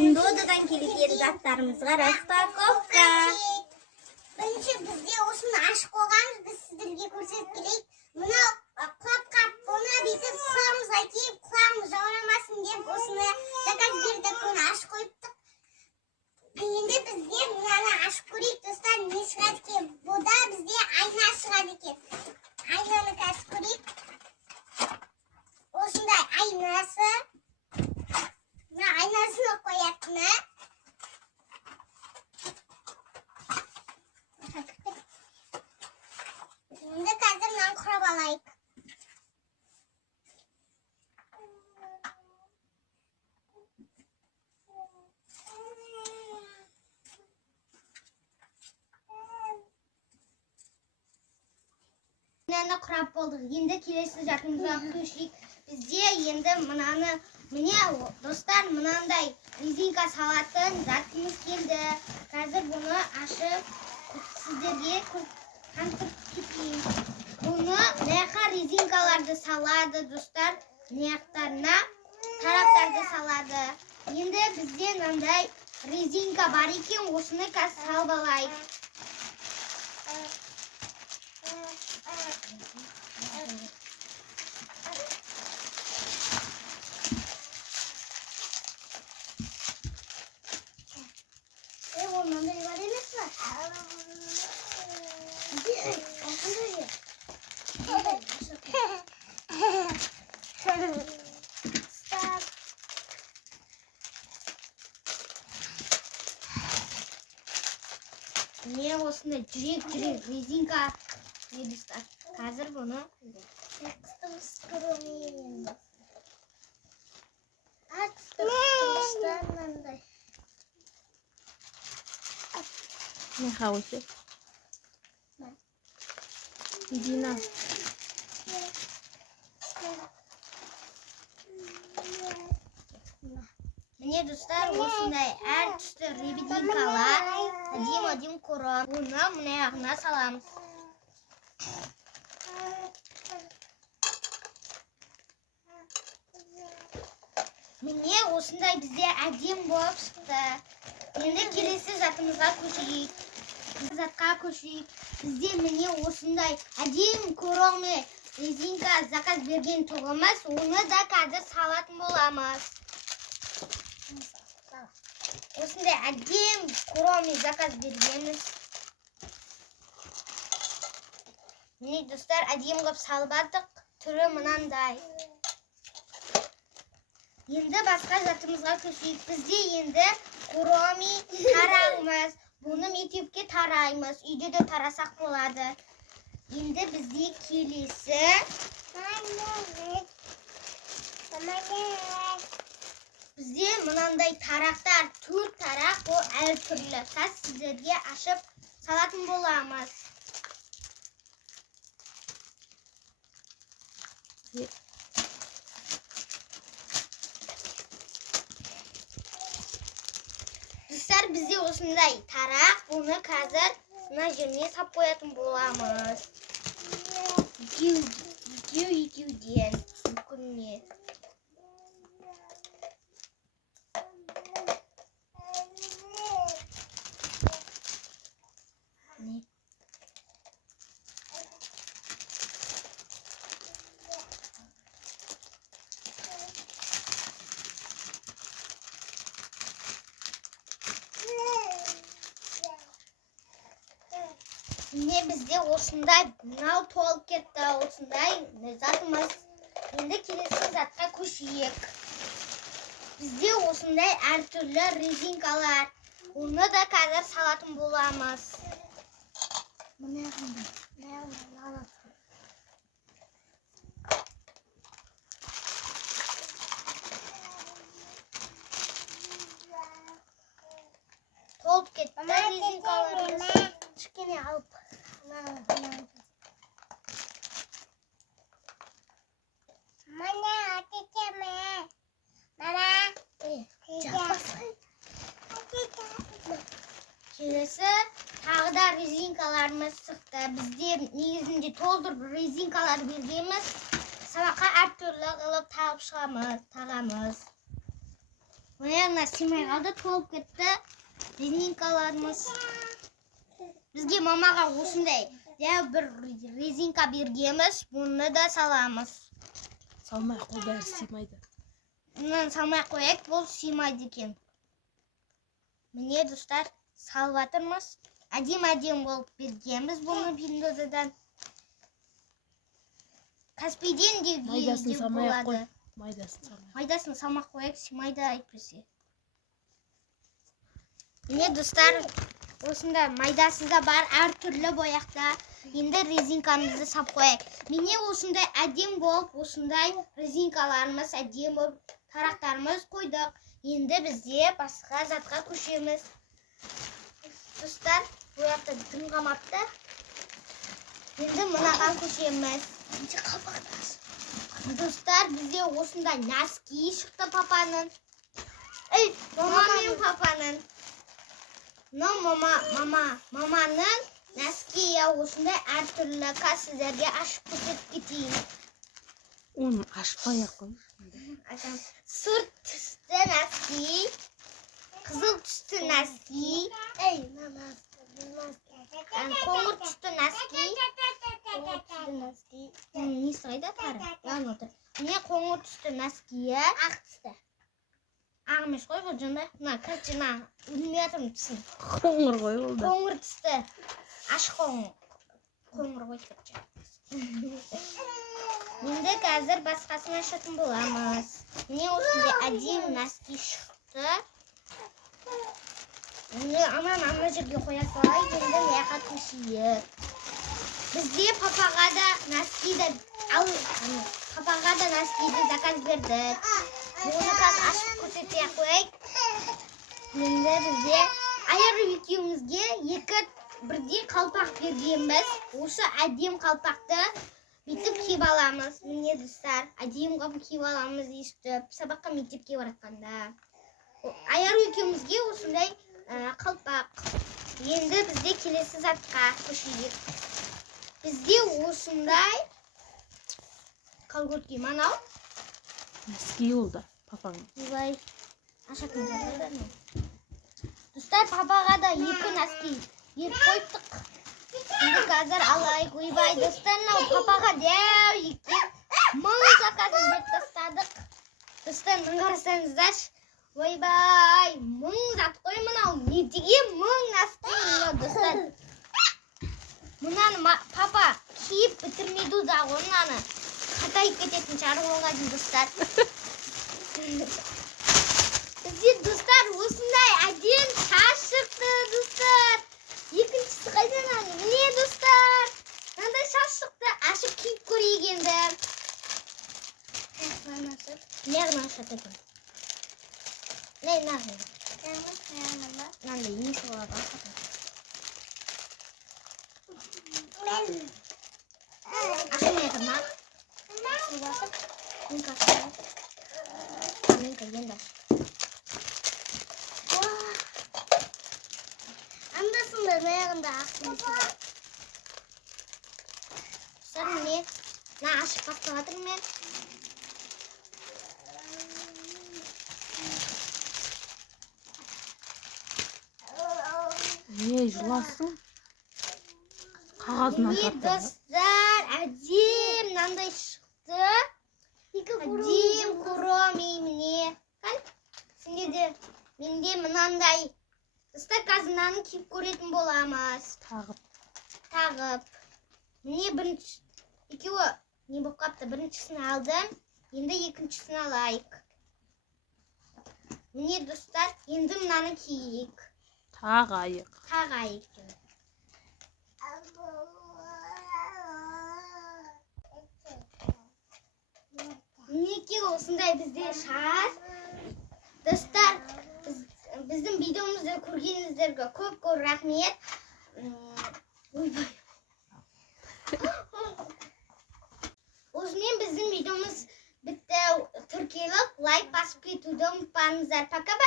Indodadan kelgan zatlarimizga распаковка. Birinchi bizga o'shini ashib qo'yganmiz, biz sizlarga ko'rsatib kerak. Buni qop buni bitib quloqimizga kiyib, quloqimiz yorulmasin deb o'shini zakaz berdik, buni ashib qo'yibdik. Endi bizga buni ashib ko'raylik do'stlar, ne chiqadi ekan? Bu da bizga ayna chiqadi ekan. Aynani kasib ko'raylik. O'shunday aynasi. Mana aynasini qo'yapman. Şimdi kadından kurabalayık. Mına kurab bolduq. Endi kelesi zatımıza ko'shik. Bizga endi mına do'stlar, mınanday rezinka salатын zatimiz keldi. Hozir buni ashib sizlarga tanıtib ketayim. Buni neqa rezinkalarda saladi do'stlar, neqtarna taraflarda saladi. Endi bizga nanday rezinka bor ekan, o'shini salib olaylik. Ne olsun da cirik rezinka ne dostlar. Hazır bunu. Kıstım sıkırım. Kıstım Ne havucu? Idina. Mine dostlar, o'shanday har tushda rezinkalar, adim ko'rib, buni bunday yog'na salamiz. Mine o'shanday bizga adim bo'lib chiqdi. Endi kelesi zatimizga ko'shaylik. Zatga ko'shaylik. Bizga mine o'shanday adim ko'rolmay rezinka zakaz bergan tug'imiz, uni da hozir salat bo'lamiz. O'shanday adim ko'rolmay zakaz berganmiz. Mine do'stlar, adim qilib salib oldik. Turi bunday. Endi boshqa zatimizga ko'shaylik. Bizga endi ko'rolmay taraymiz. Buni YouTube'ga taraymiz. Uyda da tarasak bo'ladi. Endi bizga kelisi bizga bunday taraqlar, 4 taraq, bu har turli. Sizlarga ashib salatin bo'lamiz. Bizlar bizga o'shanday taraq, buni hozir najimga solib qo'yатын bo'lamiz. Giu degan kunni. Ne bizde o'shanday nav to'lib ketdi, o'shanday zatimiz. Endi kelesi zatga ko'shaylik. Bizde o'shanday har turli rezinkalar, uni da hozir salatin bo'lamiz. Buni To'lib ketdi rezinkalarimiz. Çıkını alıp. Mana ateşeme. Mama. Kelesi tag'ı da rezinkalarimiz chiqdi. Bizga negizinde to'ldirib rezinkalar berganmiz. Sabaqa har turli qilib tag'ib chiqamiz, tag'amiz. Мына сыймай қалды, толып кетті. Резинкаларымыз. Бізге мамаға осындай бір резинка бергенбіз, бұны да саламыз. Салмай қой, бәрі сыймайды. Мұнан салмай қояйық, бұл сыймайды екен. Міне достар, салып жатырмыз. Әдем болып бергенбіз бұны Пиндозадан. Каспийден де Майдасын салмай қой. болады. Майдасын салмай қояйық, сыймайды әйтпесе. Міне достар, осында майдасы да бар, әр түрлі бояқта. Енді резинкамызды сап қояйық. Міне осындай әдем болып, осындай резинкаларымыз әдем болып, тарақтарымыз қойдық. Енді бізде басқа затқа көшеміз. Достар, бояқта дым қамапты. Енді мұнаға көшеміз. Достар, бізде осындай носки шықты папаның. Мама мен папаның. Маманың носки осындай әр түрлі сіздерге ашып көрсетіп кетейін. Оны ашпай-ақ қой. Сұр түсті носки, қызыл түсті носки, қоңыр түсті носки. Не сайда тары? Яғын отыр. Міне қоңыр түсті носки, ақ түсті. Ақ емес қой бұл жында. Кәтчіна, үлмей атырым түсін. Қоңыр қой ол да. Қоңыр түсті. Ашық қоңыр қой кәтчі. Енді қазір басқасын ашатын боламыз. Міне осындай әдем носки шықты. Ана жерге қоя салайық, енді мияқа көшейік. Бізде папаға да носкиді заказ бердік. Бұны қазір ашып көрсете қойайық. Енді бізде аяр екеумізге екі бірдей қалпақ бергенбіз. Осы әдем қалпақты бүйтіп киіп аламыз. Міне достар, әдем қылып киіп аламыз естіп, сабаққа мектепке баратқанда. Аяр екеумізге осындай қалпақ. Енді бізде келесі затқа көшейік. Бізде осындай колготки манау. Носки ол да папаң. Бұлай ашатын жарайды. Достар, папаға да екі носки еп қойдық. Енді қазір алайық. Ойбай, достар, папаға дәу екен 1000 заказын беріп тастадық. Достар, қарасаңыздар. Ойбай, 1000 зат қой мынау. Недеге 1000 носки мынау, достар. Мұнаны папа киіп бітірмейді да, онаны қатайып кететін шығар оңға дейін, достар. Бізде достар осындай әдем шаш шықты, достар. Екіншісі қайдан? Міне, достар. Мынандай шаш шықты, ашып киіп көрейік енді. Неғын ашататын? Неғын? Мынандай еңсі болады ашатын. Ашылмайды ма? Ашылып басып, мен қашылып. Мен кірген даш. Андасында мәғында ақсымысы бар. Сәр міне, ашып бастағатыр мен. Не, жыласың? Қағазын Міне достар, әдем мынандай шықты. Әдем кроми міне. Сенде менде мынандай. Достар, қазір мынаны киіп көретін боламыз. Тағып. Міне бірінші, екеуі не болып қапты, біріншісін алдым. Енді екіншісін алайық. Міне достар, енді мынаны киейік. Тағайық. Мінекей осындай бізде шаш. Достар, біздің видеомызды көргеніңіздерге көп рахмет. Осымен біздің видеомыз бітті. Түркиялық лайк басып кетуді ұмытпаңыздар. Пока.